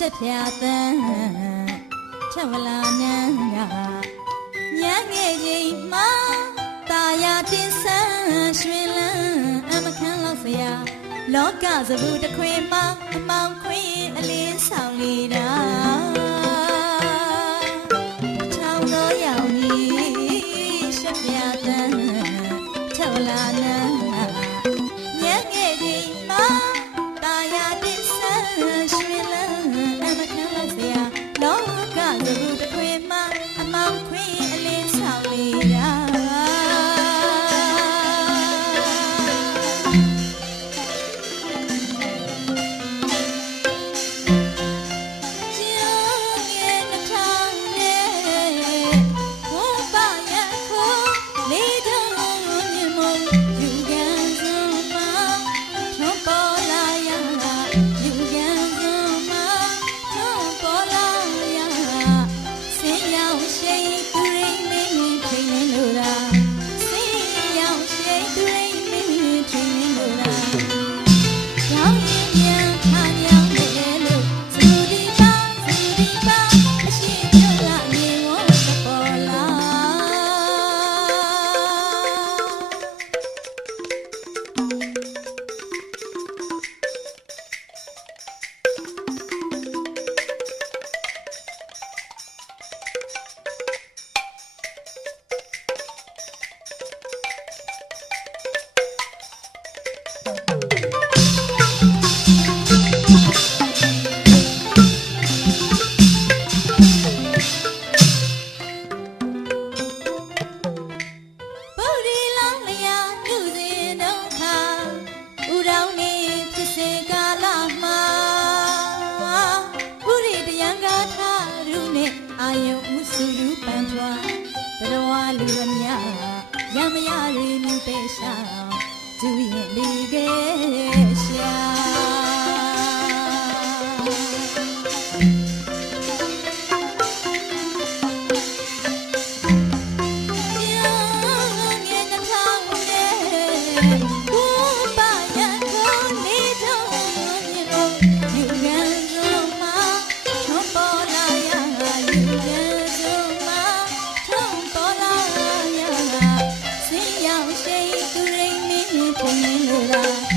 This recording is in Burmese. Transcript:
ရှက်ပြတန်းချက်ဝလာနန်းကညံ့ငယ်ချိန်မှာตายาတင်ဆန်းရွှင်လန်းအမခန်းလောက်စရာလောကစဘူးတစ်ခွေမှာအမောင်ခွေအလင်းဆောင်လီတာ Yeah. ယုံဥစုလူပန်ထွားဘရဝလူရမြရမရရီမြူပဲရှာသူရဲ့လေကဲရှာ် Thank you.